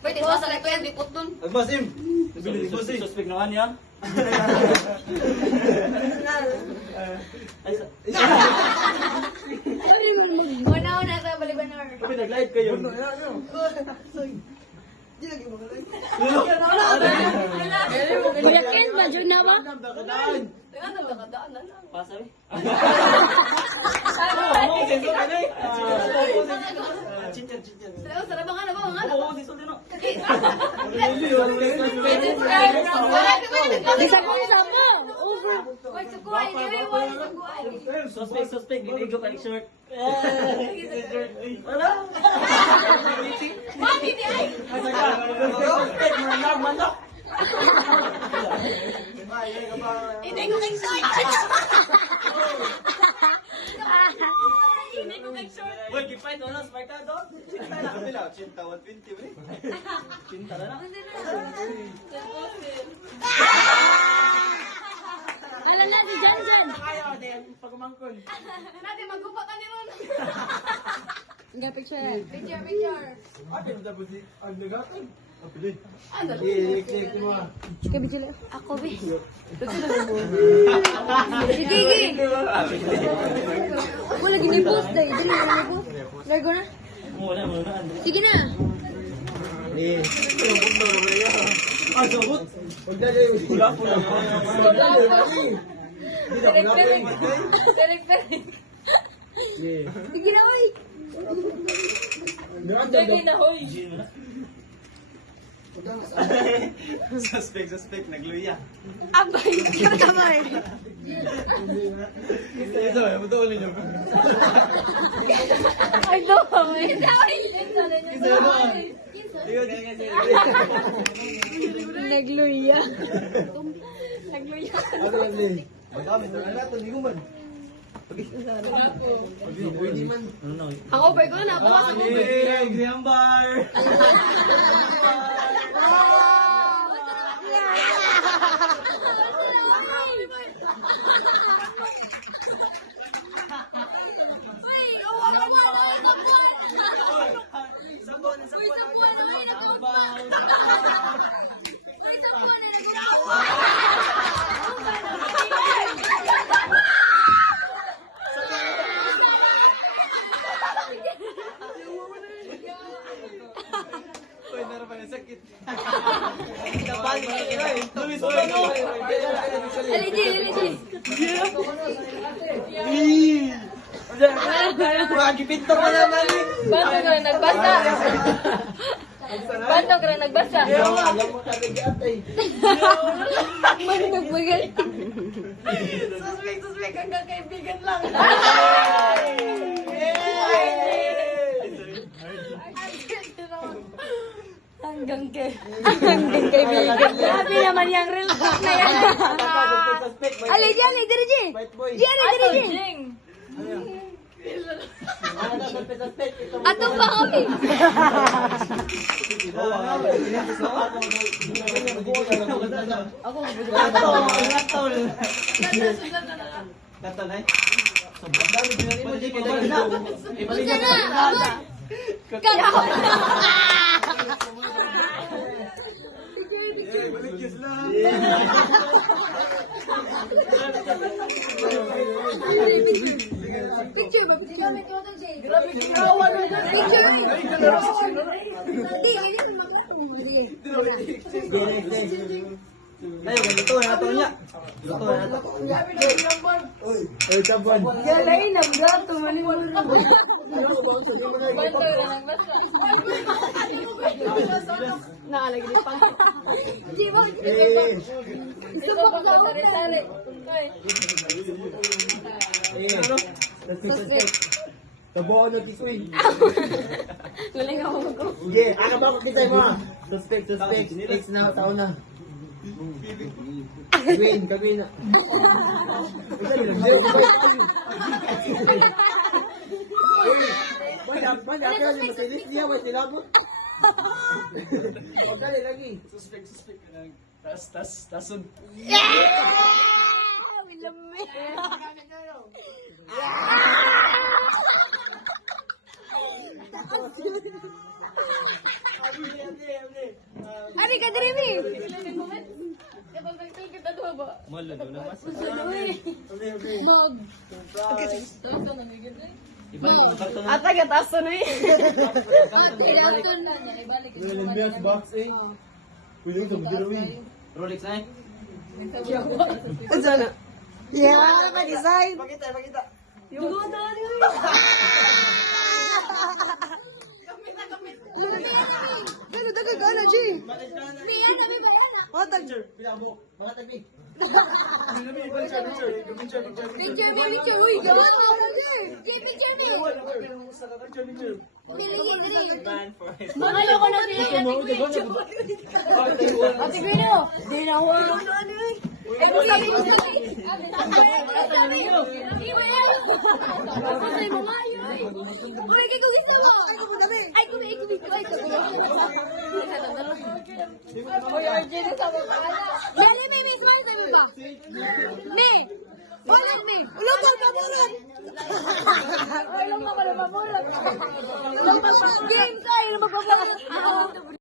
Pwede ba sa ito yan, dipot dun. Agmasim. Suspect naman yan. Una-una sa balibanar. Kami nag-live kayo. Yakin ba jud na ba? Teka, nagkakadaan na lang. Pasabi. Sarap ba nga na ba? Nga na ba? Oo, di sulti no. Bisa ko sa mo. Over. Wag sukuhay, di ba? Wag sukuhay. Suspect. Ginigo ka short. Mami, di ay! Suspect, manok. Hindi ko nag-short! Hindi ko nag-short! Uy, kipay to na, smart ka doon. Cinta na. Kapila, cinta, 120 ba eh? Cinta na na. Ala na si Janjan. Pagumangkon. Natin, magkupa ka ni Ron. Nga picture. Picture, picture. Ate, dapat si Andagaton. Apili. Ano? Ka bijila. Ako, be. Sige, sige. Ako lagi ni post dai. Dili ni post. Lego na. Muna. Sige na. Ah, sabot. Pula. Direk-direk. Sige na oy. Sige na, hoy. Suspect, nagluya. Abay, kamay. Ito, betul niyo. Ay, do. Nagluya. Ang over ko na, bukas ang over. Exam bar. Uy, narapan ang sakit. Tulis pa no. Lagi pintor na naman eh. Bando ka na nagbasa. Bando ka na nagbasa. Mano nagbagal. Suspect, hanggang kaibigan lang. Hanggang kaibigan. Grabe naman yung real talk na yan. Ali, diri, Ji. Diri, Ji. Ato pa kami. Gato na eh. Isa na. Kaya. Balikis lang. Picture ba? Picture ba? Grabe, kinawan na dyan. Picture. Hindi, hindi ko Ayo, ganito na ito niya. Ito na ito. Grabe na sinamban. Ay, sabon. Galay na gato manimul. Bando ka na nagbasa. Naalagi ni Pang. Di ba? Ito pa ka sari-sari. Tabuan na ti Queen. Galing ako ko. Sige, ano ba kita mo? Suspect. Next na, tao na. Kagwin na. Suspect. Tasun. Wilame. Ari ka diri mi. Kapag nagtigit na doon ba? Malo na mas. Mod. Tapos ka namigit eh. Ibalik mo karton na. Ata ka taso na eh. Ate, dato na niya. Ibalik ko. box eh. Pwede ko Rolex na eh. Ano na? Yeah, pa-design. Pakita, pakita. Ano daga ka na, G? Piyan kami ba yan? Hotel. Mga tagpi. Picture me, picture. Uy, gawa ka na din. Picture me. Pili, dali. Man for it. Mahalo ko na din. Ate Gwino, di na ako. Eh, mo sabi mo sabi. Iba yan. Patay mo nga yun. Uy, kay kugisa mo. Ay, kubi. Ay, kubi. Uy, RJ na sa mga Dali, may smile sabi ba? May. Wala, may. Ulo pa pamulat. Ay, lang ako na mamulat. Game tayo na magpapalat.